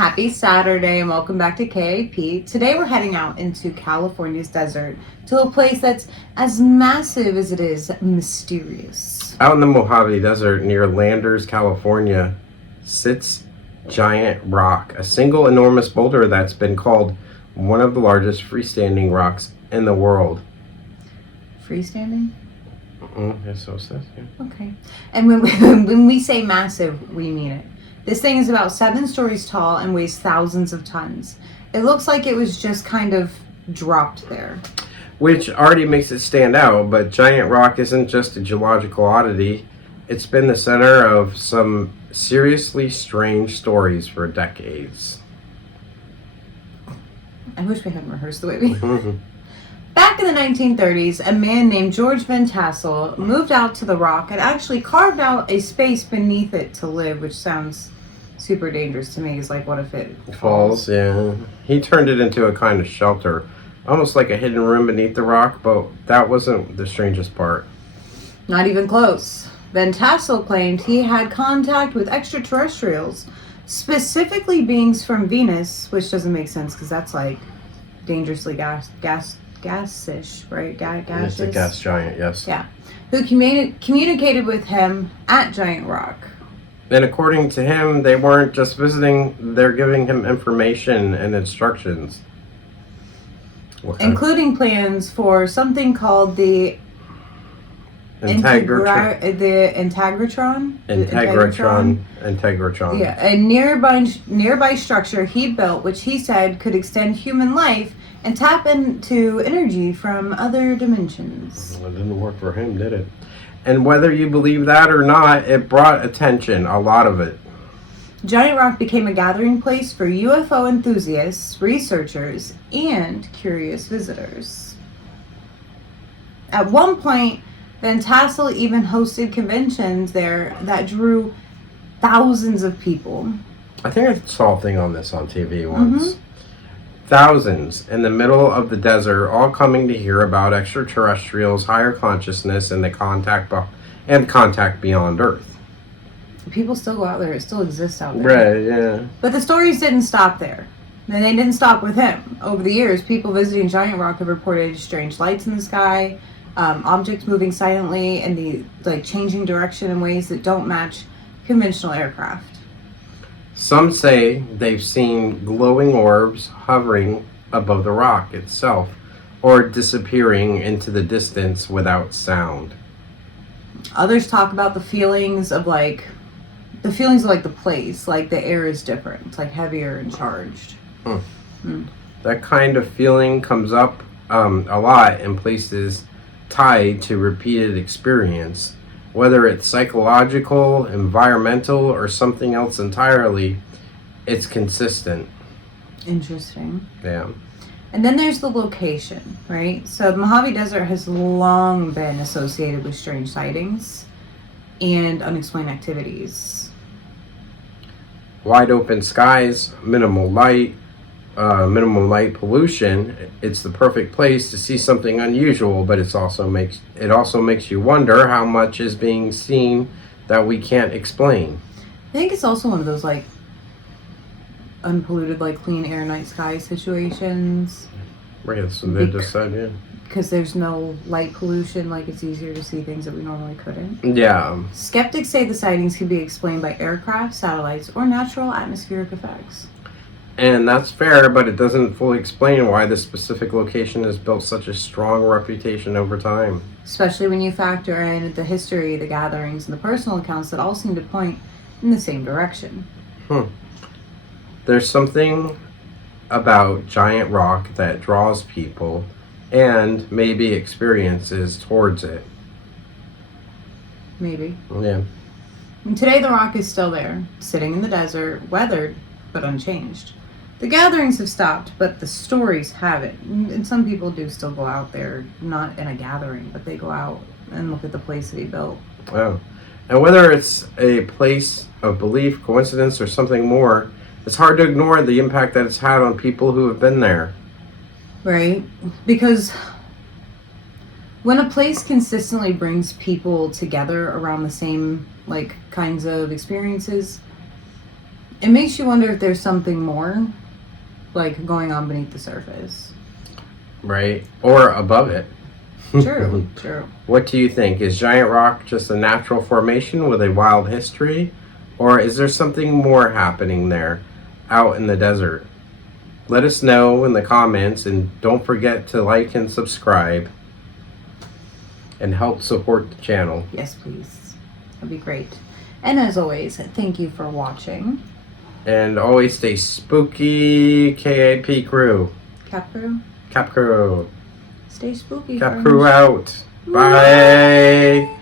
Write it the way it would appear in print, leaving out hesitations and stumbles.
Happy Saturday and welcome back to KAP. Today we're heading out into California's desert to a place that's as massive as it is mysterious. Out in the Mojave Desert near Landers, California, sits Giant Rock, a single enormous boulder that's been called one of the largest freestanding rocks in the world. Freestanding? Yes, so it says, yeah. Okay. And when we say massive, we mean it. This thing is about 7 stories tall and weighs thousands of tons. It looks like it was just kind of dropped there. Which already makes it stand out, but Giant Rock isn't just a geological oddity. It's been the center of some seriously strange stories for decades. I wish we hadn't rehearsed the way we... Back in the 1930s, a man named George Van Tassel moved out to the rock and actually carved out a space beneath it to live, which sounds super dangerous to me. It's like, what if it falls? Yeah. He turned it into a kind of shelter, almost like a hidden room beneath the rock, but that wasn't the strangest part. Not even close. Van Tassel claimed he had contact with extraterrestrials, specifically beings from Venus, which doesn't make sense because that's like dangerously gasish, right? It's a gas giant, yes. Yeah. Who communicated with him at Giant Rock. And according to him, they weren't just visiting, they're giving him information and instructions. Including plans for something called the Integratron. Yeah, a nearby structure he built, which he said could extend human life and tap into energy from other dimensions. Well, it didn't work for him, did it? And whether you believe that or not, it brought attention, a lot of it. Giant Rock became a gathering place for UFO enthusiasts, researchers, and curious visitors. At one point, Van Tassel even hosted conventions there that drew thousands of people. I think I saw a thing on this on TV once. Thousands in the middle of the desert, all coming to hear about extraterrestrials, higher consciousness, and the contact beyond Earth. People still go out there; it still exists out there. Right? Yeah. But the stories didn't stop there. And they didn't stop with him. Over the years, people visiting Giant Rock have reported strange lights in the sky, objects moving silently, and the changing direction in ways that don't match conventional aircraft. Some say they've seen glowing orbs hovering above the rock itself or disappearing into the distance without sound. Others talk about the feelings of the place, like the air is different. It's like heavier and charged. That kind of feeling comes up a lot in places tied to repeated experience. Whether it's psychological, environmental, or something else entirely, it's consistent. Interesting. Yeah. And then there's the location, right? So the Mojave Desert has long been associated with strange sightings and unexplained activities. Wide open skies, minimal light pollution. It's the perfect place to see something unusual, but it also makes you wonder how much is being seen that we can't explain. I think it's also one of those like unpolluted, like clean air, night sky situations. Right, so they just said, yeah. Because there's no light pollution, like it's easier to see things that we normally couldn't. Yeah. Skeptics say the sightings can be explained by aircraft, satellites, or natural atmospheric effects. And that's fair, but it doesn't fully explain why this specific location has built such a strong reputation over time. Especially when you factor in the history, the gatherings, and the personal accounts that all seem to point in the same direction. There's something about Giant Rock that draws people and maybe experiences towards it. Maybe. Yeah. And today the rock is still there, sitting in the desert, weathered but unchanged. The gatherings have stopped, but the stories haven't. And some people do still go out there, not in a gathering, but they go out and look at the place that he built. Oh. And whether it's a place of belief, coincidence, or something more, it's hard to ignore the impact that it's had on people who have been there. Right? Because when a place consistently brings people together around the same, kinds of experiences, it makes you wonder if there's something more, like, going on beneath the surface. Right? Or above it. True, true. What do you think? Is giant rock just a natural formation with a wild history? Or is there something more happening there out in the desert? Let us know in the comments, and don't forget to like and subscribe and help support the channel. Yes, please. That'd be great. And as always, thank you for watching. And always stay spooky, KAP crew. Cap crew, Cap crew. stay spooky. Cap friends. crew out. Bye.